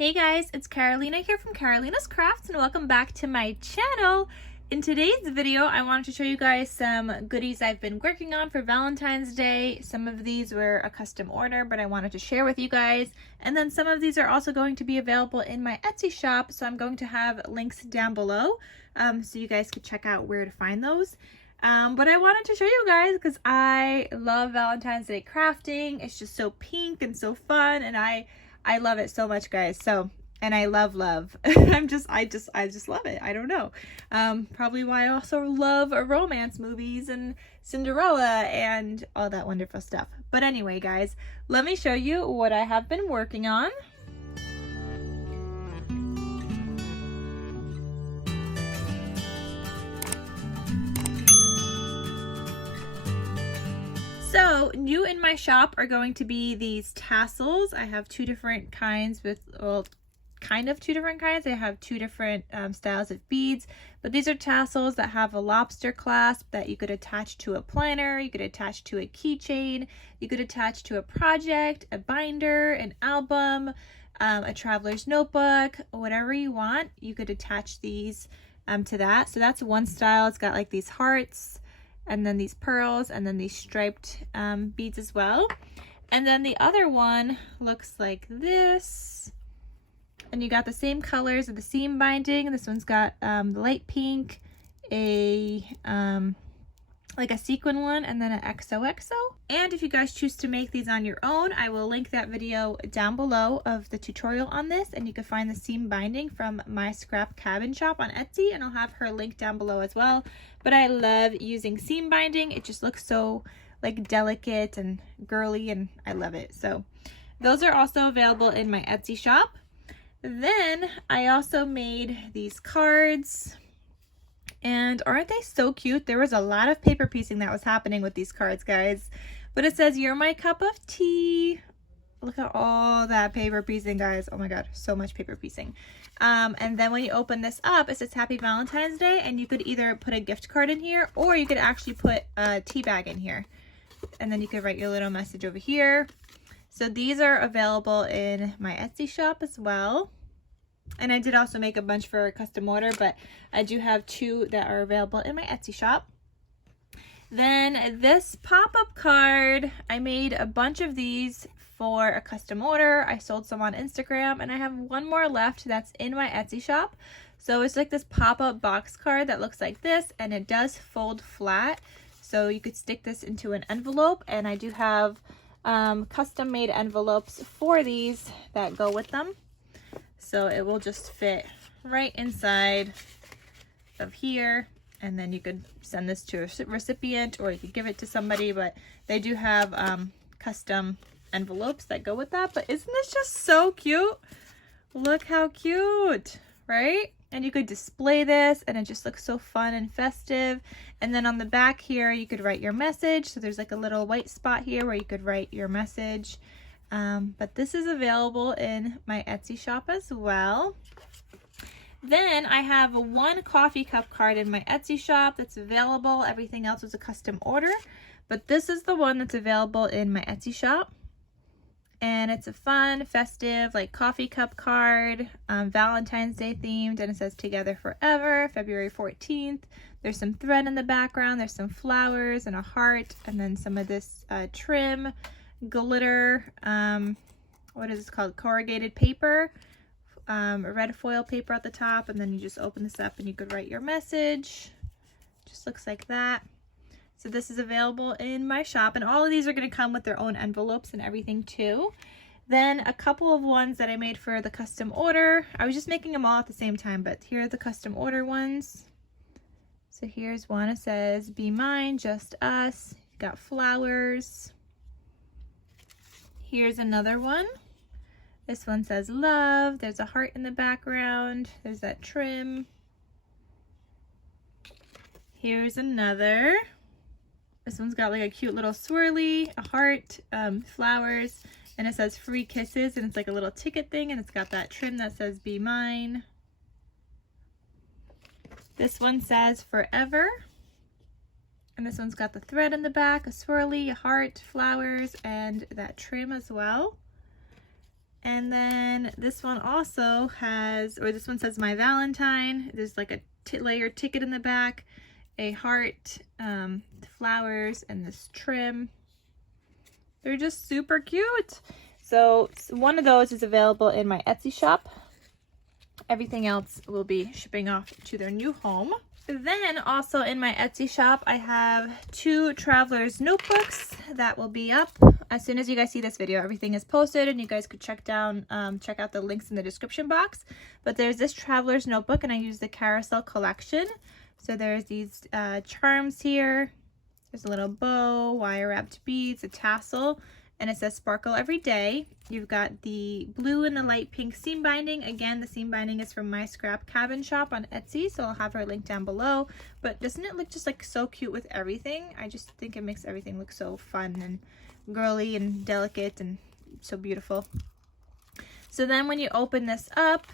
Hey guys, it's Carolina here from KarolinasKrafts and welcome back to my channel. In today's video, I wanted to show you guys some goodies I've been working on for Valentine's Day. Some of these were a custom order, but I wanted to share with you guys. And then some of these are also going to be available in my Etsy shop, so I'm going to have links down below so you guys could check out where to find those. But I wanted to show you guys because I love Valentine's Day crafting. It's just so pink and so fun, and I love it so much, guys. So, and I love I just love it. I don't know. Probably why I also love romance movies and Cinderella and all that wonderful stuff. But anyway, guys, let me show you what I have been working on. So new in my shop are going to be these tassels. I have two different kinds with, well, kind of two different kinds. I have two different styles of beads, but these are tassels that have a lobster clasp that you could attach to a planner, you could attach to a keychain, you could attach to a project, a binder, an album, a traveler's notebook, whatever you want. You could attach these to that. So that's one style. It's got like these hearts, and then these pearls, and then these striped beads as well. And then the other one looks like this. And you got the same colors of the seam binding. This one's got the light pink, like a sequin one, and then an XOXO. And if you guys choose to make these on your own, I will link that video down below of the tutorial on this, and you can find the seam binding from my scrap cabin shop on Etsy, and I'll have her link down below as well. But I love using seam binding. It just looks so like delicate and girly, and I love it. So those are also available in my Etsy shop. Then I also made these cards, and aren't they so cute? There was a lot of paper piecing that was happening with these cards, guys. But it says, "You're my cup of tea." Look at all that paper piecing, guys. Oh my god, so much paper piecing. And then when you open this up, it says Happy Valentine's Day, and you could either put a gift card in here, or you could actually put a tea bag in here. And then you could write your little message over here. So these are available in my Etsy shop as well. And I did also make a bunch for a custom order, but I do have two that are available in my Etsy shop. Then this pop-up card, I made a bunch of these for a custom order. I sold some on Instagram, and I have one more left that's in my Etsy shop. So it's like this pop-up box card that looks like this, and it does fold flat. So you could stick this into an envelope, and I do have custom made envelopes for these that go with them. So it will just fit right inside of here, and then you could send this to a recipient, or you could give it to somebody, but they do have custom envelopes that go with that. But isn't this just so cute? Look how cute, right? And you could display this, and it just looks so fun and festive. And then on the back here, you could write your message. So there's like a little white spot here where you could write your message. But this is available in my Etsy shop as well. Then I have one coffee cup card in my Etsy shop that's available. Everything else was a custom order, but this is the one that's available in my Etsy shop. And it's a fun, festive, like coffee cup card, Valentine's Day themed, and it says Together Forever, February 14th. There's some thread in the background, there's some flowers and a heart, and then some of this trim, glitter, what is this called? Corrugated paper, red foil paper at the top, and then you just open this up and you could write your message. Just looks like that. So this is available in my shop, and all of these are going to come with their own envelopes and everything too. Then a couple of ones that I made for the custom order. I was just making them all at the same time, but here are the custom order ones. So here's one. It says, "Be mine, just us." Got flowers. Here's another one. This one says love. There's a heart in the background. There's that trim. Here's another. This one's got like a cute little swirly, a heart, flowers, and it says free kisses, and it's like a little ticket thing, and it's got that trim that says be mine. This one says forever. And this one's got the thread in the back, a swirly, a heart, flowers, and that trim as well. And then this one also has, or this one says My Valentine. There's like a layered ticket in the back, a heart, flowers, and this trim. They're just super cute. So one of those is available in my Etsy shop. Everything else will be shipping off to their new home. Then also in my Etsy shop, I have 2 traveler's notebooks that will be up as soon as you guys see this video. Everything is posted and you guys could check out the links in the description box. But there's this traveler's notebook and I use the Carousel Collection. So there's these charms here. There's a little bow, wire wrapped beads, a tassel, and it says sparkle every day. You've got the blue and the light pink seam binding. Again, the seam binding is from My Scrap Cabin Shop on Etsy, so I'll have her link down below. But doesn't it look just like so cute with everything? I just think it makes everything look so fun and girly and delicate and so beautiful. So then when you open this up,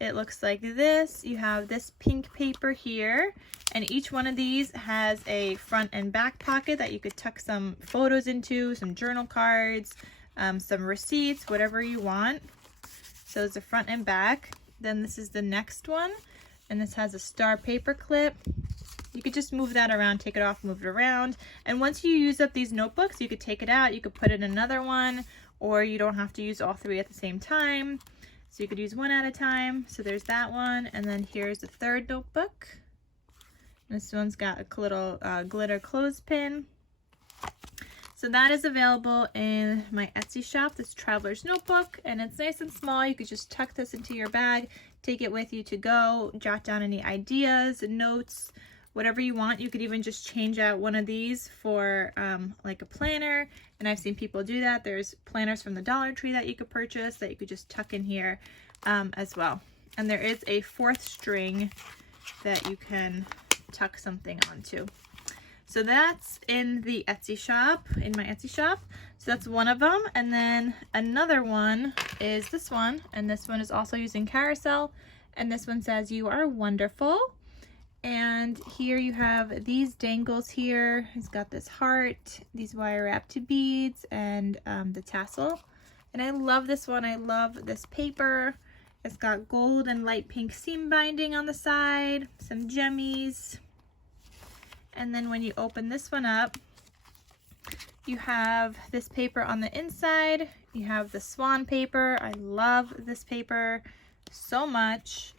it looks like this. You have this pink paper here, and each one of these has a front and back pocket that you could tuck some photos into, some journal cards, some receipts, whatever you want. So it's a front and back. Then this is the next one, and this has a star paper clip. You could just move that around, take it off, move it around. And once you use up these notebooks, you could take it out, you could put in another one, or you don't have to use all 3 at the same time. So you could use one at a time. So there's that one. And then here's the third notebook. This one's got a little glitter clothespin. So that is available in my Etsy shop, this traveler's notebook. And it's nice and small. You could just tuck this into your bag, take it with you to go, jot down any ideas, notes, whatever you want. You could even just change out one of these for like a planner. And I've seen people do that. There's planners from the Dollar Tree that you could purchase that you could just tuck in here as well. And there is a 4th string that you can tuck something onto. So that's in the Etsy shop, in my Etsy shop. So that's one of them. And then another one is this one. And this one is also using Carousel. And this one says, "You are wonderful." And here you have these dangles here. It's got this heart, these wire wrapped beads, and the tassel. And I love this one. I love this paper. It's got gold and light pink seam binding on the side, some gemmies. And then when you open this one up, you have this paper on the inside. You have the swan paper. I love this paper so much.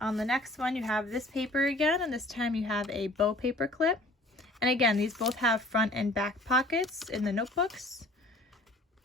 On the next one, you have this paper again, and this time you have a bow paper clip. And again, these both have front and back pockets in the notebooks.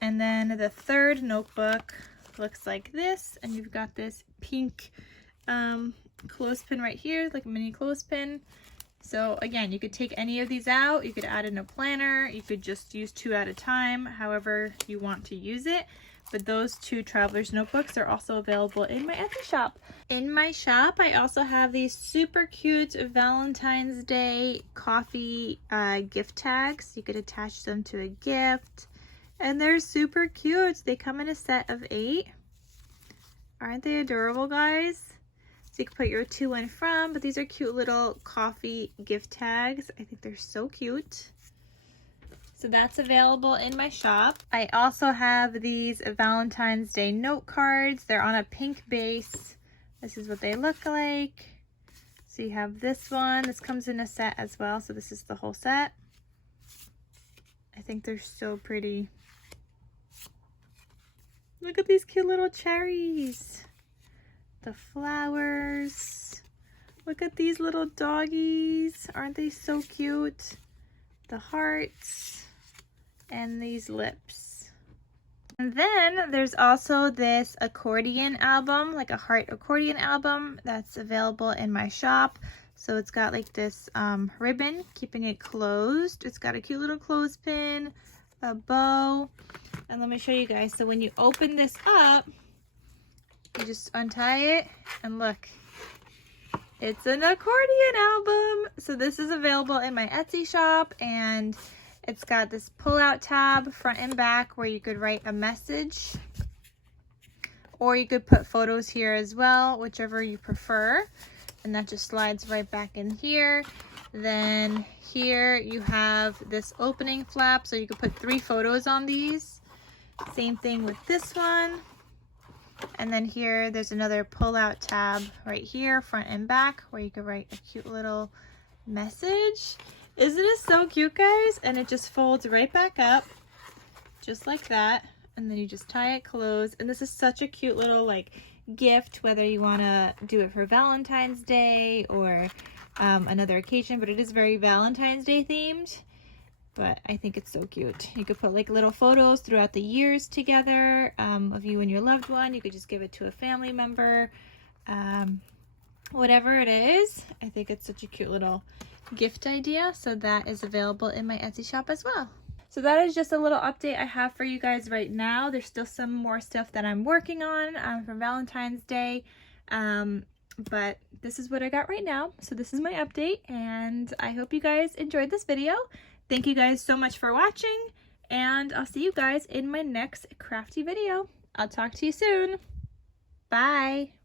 And then the third notebook looks like this, and you've got this pink clothespin right here, like a mini clothespin. So again, you could take any of these out. You could add in a planner. You could just use 2 at a time, however you want to use it. But those 2 traveler's notebooks are also available in my Etsy shop. In my shop, I also have these super cute Valentine's Day coffee gift tags. You could attach them to a gift. And they're super cute. They come in a set of 8. Aren't they adorable, guys? So you can put your to and from, but these are cute little coffee gift tags. I think they're so cute. So that's available in my shop. I also have these Valentine's Day note cards. They're on a pink base. This is what they look like. So you have this one. This comes in a set as well. So this is the whole set. I think they're so pretty. Look at these cute little cherries. The flowers. Look at these little doggies. Aren't they so cute? The hearts. And these lips. And then there's also this accordion album, like a heart accordion album that's available in my shop. So it's got like this ribbon keeping it closed. It's got a cute little clothespin, a bow, and let me show you guys. So when you open this up, you just untie it and look, it's an accordion album. So this is available in my Etsy shop, and it's got this pull-out tab front and back where you could write a message, or you could put photos here as well, whichever you prefer. And that just slides right back in here. Then here you have this opening flap, so you could put 3 photos on these. Same thing with this one. And then here, there's another pull-out tab right here, front and back, where you could write a cute little message. Isn't it so cute, guys? And it just folds right back up, just like that. And then you just tie it closed. And this is such a cute little like gift, whether you want to do it for Valentine's Day or another occasion, but it is very Valentine's Day themed. But I think it's so cute. You could put like little photos throughout the years together of you and your loved one. You could just give it to a family member, whatever it is. I think it's such a cute little gift idea. So that is available in my Etsy shop as well. So that is just a little update I have for you guys right now. There's still some more stuff that I'm working on for Valentine's Day. But this is what I got right now. So this is my update, and I hope you guys enjoyed this video. Thank you guys so much for watching, and I'll see you guys in my next crafty video. I'll talk to you soon. Bye.